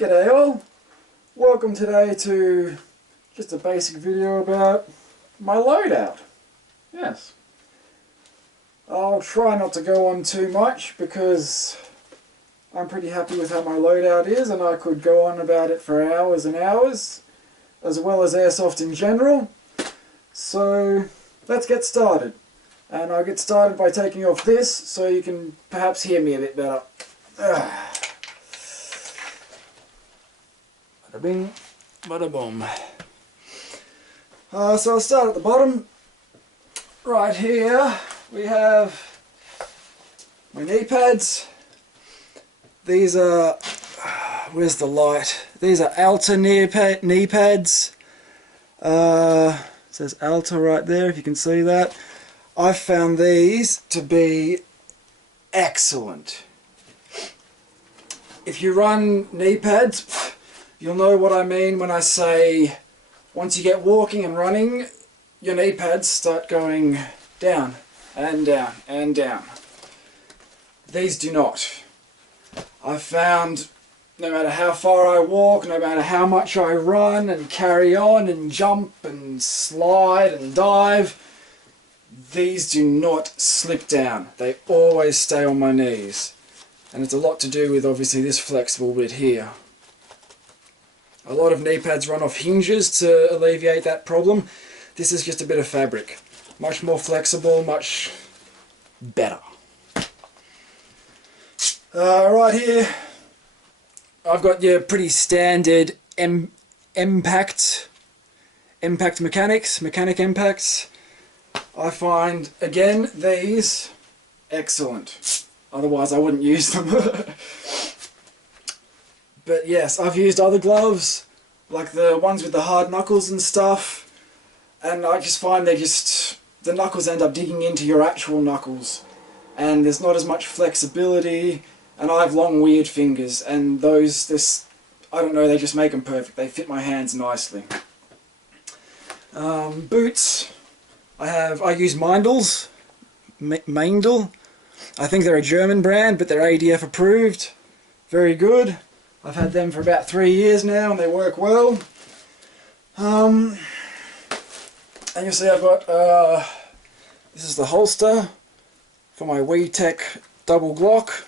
G'day all, welcome today to just a basic video about my loadout. Yes, I'll try not to go on too much because I'm pretty happy with how my loadout is, and I could go on about it for hours and hours, as well as airsoft in general. So let's get started, and I'll get started by taking off this so you can perhaps hear me a bit better. Bada bing, bada boom. So I'll start at the bottom. Right here we have my knee pads. These are, where's the light? These are Alta knee pads. It says Alta right there, if you can see that. I found these to be excellent. If you run knee pads, you'll know what I mean when I say once you get walking and running, your knee pads start going down and down and down. These do not. I've found no matter how far I walk, no matter how much I run and carry on and jump and slide and dive, these do not slip down. They always stay on my knees. And it's a lot to do with obviously this flexible bit here. A lot of knee pads run off hinges to alleviate that problem. This is just a bit of fabric. Much more flexible, much better. Right here, I've got your pretty standard impact mechanic impacts. I find, again, these excellent. Otherwise I wouldn't use them. But yes, I've used other gloves, like the ones with the hard knuckles and stuff, and I just find the knuckles end up digging into your actual knuckles, and there's not as much flexibility, and I have long weird fingers, and I don't know, they just make them perfect. They fit my hands nicely. Boots, I use Meindl. I think they're a German brand, but they're ADF approved. Very good. I've had them for about 3 years now, and they work well. And you'll see I've got, this is the holster for my WeTech double Glock.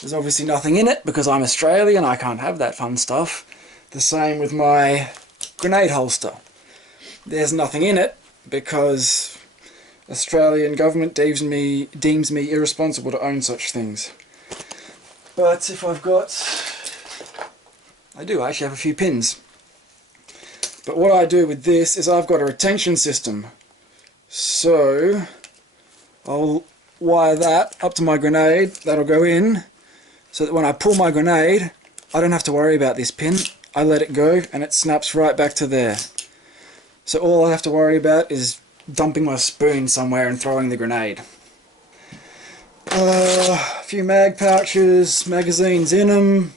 There's obviously nothing in it because I'm Australian, I can't have that fun stuff. The same with my grenade holster. There's nothing in it because Australian government deems me irresponsible to own such things. But if I've got, I actually have a few pins. But what I do with this is I've got a retention system. So I'll wire that up to my grenade, that'll go in, so that when I pull my grenade, I don't have to worry about this pin. I let it go and it snaps right back to there. So all I have to worry about is dumping my spoon somewhere and throwing the grenade. A few mag pouches, magazines in them.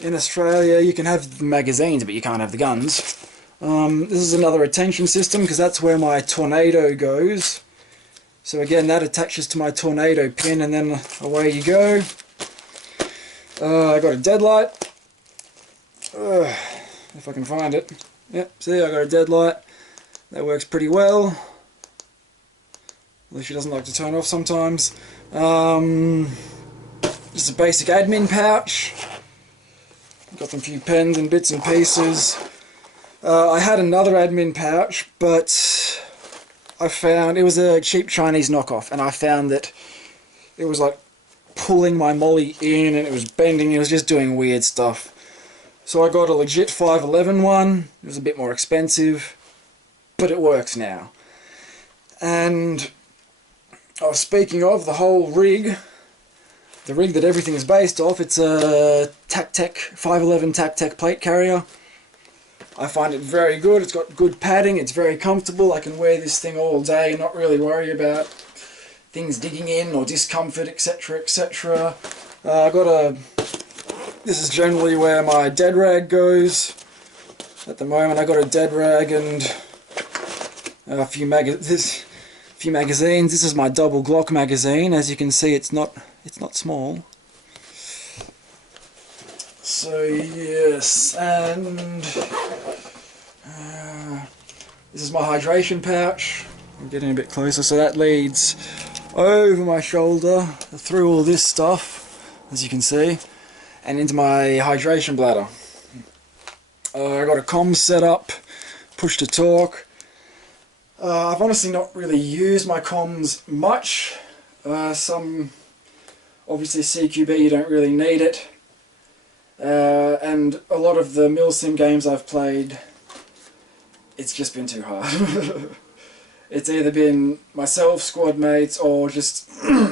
In Australia you can have the magazines but you can't have the guns. This is another retention system because that's where my tornado goes. So again, that attaches to my tornado pin and then away you go. I got a deadlight. If I can find it. Yep, see, I got a deadlight. That works pretty well. Although she doesn't like to turn off sometimes. Just a basic admin pouch. Got some few pens and bits and pieces. I had another admin pouch, but I found it was a cheap Chinese knockoff, and I found that it was like pulling my molly in and it was bending, it was just doing weird stuff. So I got a legit 511 one. It was a bit more expensive, but it works now. And speaking of the whole rig, the rig that everything is based off, it's a TacTech 511 TacTech plate carrier. I find it very good. It's got good padding, it's very comfortable. I can wear this thing all day and not really worry about things digging in or discomfort, etc, etc. This is generally where my dead rag goes. At the moment I got a dead rag and a few magazines. This is my double Glock magazine. As you can see, it's not small. So yes, and this is my hydration pouch. I'm getting a bit closer, so that leads over my shoulder through all this stuff, as you can see, and into my hydration bladder. I got a comms set up, push to talk. I've honestly not really used my comms much. Some, obviously CQB, you don't really need it. And a lot of the milsim games I've played, it's just been too hard. It's either been myself, squad mates, or just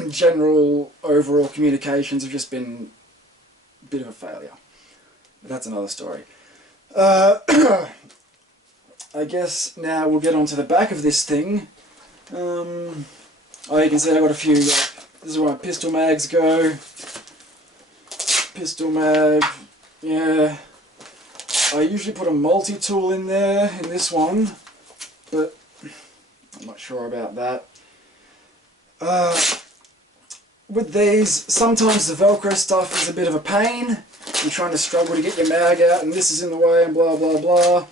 general overall communications have just been a bit of a failure. But that's another story. I guess now we'll get onto the back of this thing. Oh, you can see I got a few, this is where my pistol mags go. Pistol mag, yeah. I usually put a multi-tool in there, in this one, but I'm not sure about that. With these, sometimes the Velcro stuff is a bit of a pain. You're trying to struggle to get your mag out and this is in the way and blah blah blah.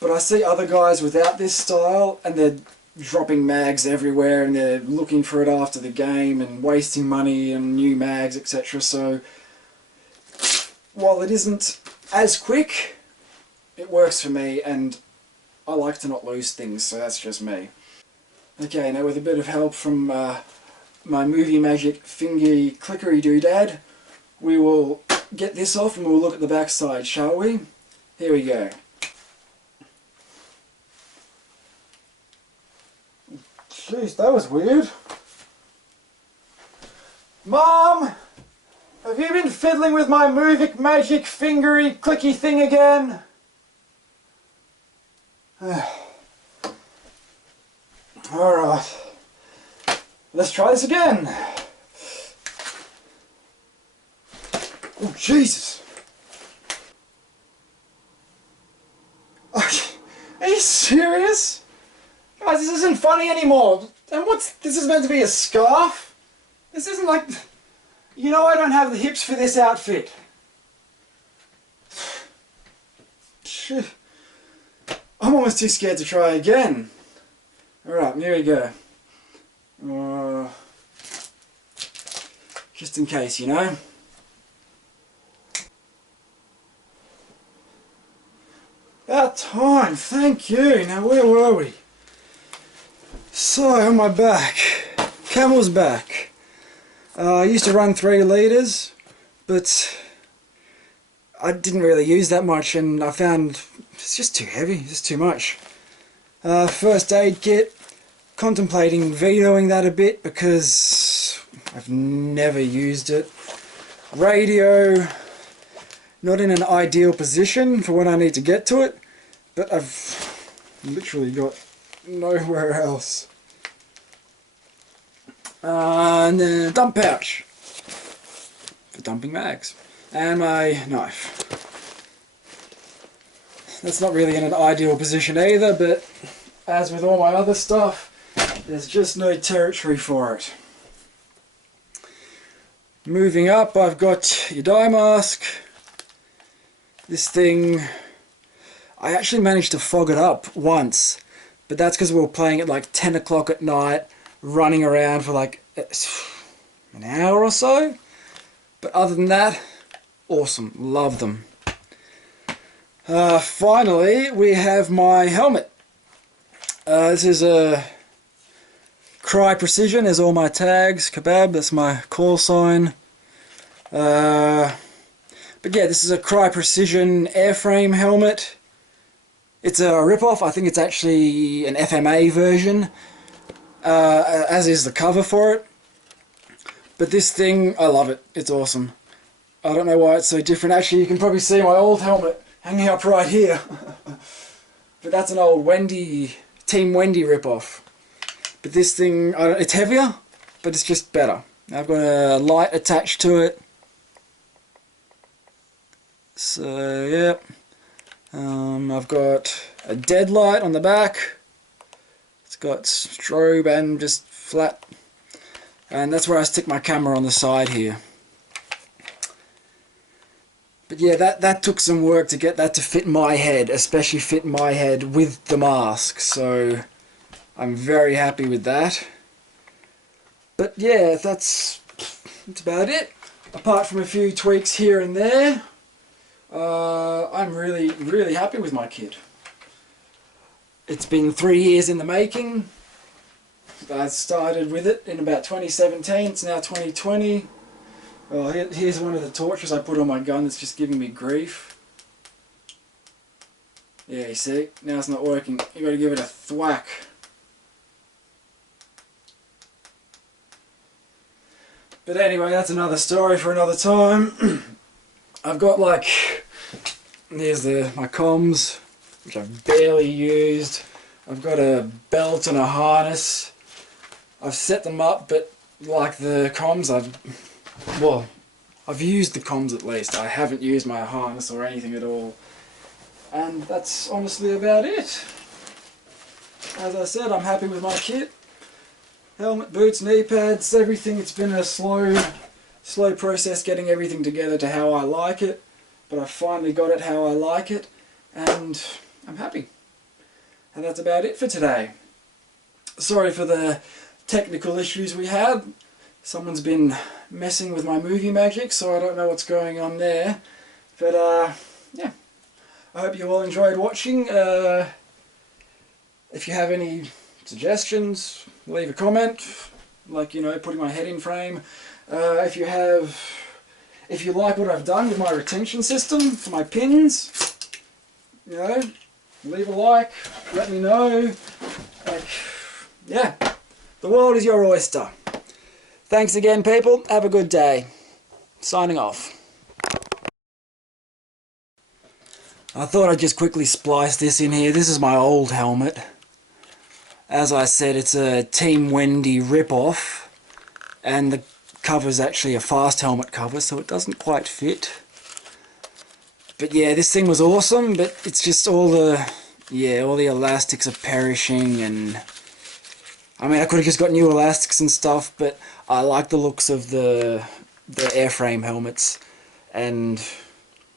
But I see other guys without this style and they're dropping mags everywhere and they're looking for it after the game and wasting money and new mags, etc. So while it isn't as quick, it works for me and I like to not lose things, so that's just me. Okay, now with a bit of help from my Movie Magic fingery clickery doodad, we will get this off and we'll look at the back side, shall we? Here we go. Jeez, that was weird. Mom! Have you been fiddling with my Movie Magic fingery clicky thing again? Alright. Let's try this again. Oh, Jesus. Are you serious? Guys, this isn't funny anymore. And this is meant to be a scarf? This isn't like... You know I don't have the hips for this outfit. Shit. I'm almost too scared to try again. Alright, here we go. Just in case, you know. About time, thank you. Now where were we? So, on my back. Camel's back. I used to run 3 litres, but I didn't really use that much and I found it's just too heavy, just too much. First aid kit, contemplating vetoing that a bit because I've never used it. Radio, not in an ideal position for when I need to get to it, but I've literally got nowhere else. And then a dump pouch for dumping mags, and my knife. That's not really in an ideal position either, but as with all my other stuff, there's just no territory for it. Moving up, I've got your dye mask. This thing, I actually managed to fog it up once, but that's because we were playing at like 10 o'clock at night, running around for like an hour or so. But other than that, awesome, love them. Finally, we have my helmet. This is a Cry Precision, there's all my tags, kebab, that's my call sign. But yeah, this is a Cry Precision airframe helmet. It's a rip-off, I think it's actually an FMA version, as is the cover for it. But this thing, I love it, it's awesome. I don't know why it's so different. Actually, you can probably see my old helmet hanging up right here. But that's an old Wendy, Team Wendy rip-off. But this thing, it's heavier, but it's just better. I've got a light attached to it. So, yep. I've got a dead light on the back. It's got strobe and just flat. And that's where I stick my camera on the side here. But yeah, that took some work to get that to fit my head, especially fit my head with the mask, so I'm very happy with that. But yeah, that's about it. Apart from a few tweaks here and there, I'm really happy with my kit. It's been 3 years in the making. I started with it in about 2017, it's now 2020. Well, here's one of the torches I put on my gun that's just giving me grief. Yeah, you see, now it's not working. You gotta give it a thwack. But anyway, that's another story for another time. I've got like, here's my comms, which I've barely used. I've got a belt and a harness. I've set them up, but like the comms, I've used the comms at least. I haven't used my harness or anything at all. And that's honestly about it. As I said, I'm happy with my kit. Helmet, boots, knee pads, everything. It's been a slow process getting everything together to how I like it. But I finally got it how I like it. And I'm happy. And that's about it for today. Sorry for the technical issues we had. Someone's been messing with my movie magic, so I don't know what's going on there. But yeah, I hope you all enjoyed watching. If you have any suggestions, leave a comment, like, you know, putting my head in frame. If you like what I've done with my retention system for my pins, you know, leave a like, let me know. Like, yeah, the world is your oyster. Thanks again, people. Have a good day. Signing off. I thought I'd just quickly splice this in here. This is my old helmet. As I said, it's a Team Wendy rip-off, and the cover's actually a fast helmet cover, so it doesn't quite fit. But yeah, this thing was awesome, but it's just all the elastics are perishing, and I mean, I could have just got new elastics and stuff, but I like the looks of the airframe helmets, and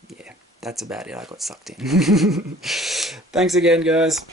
yeah, that's about it. I got sucked in. Thanks again, guys.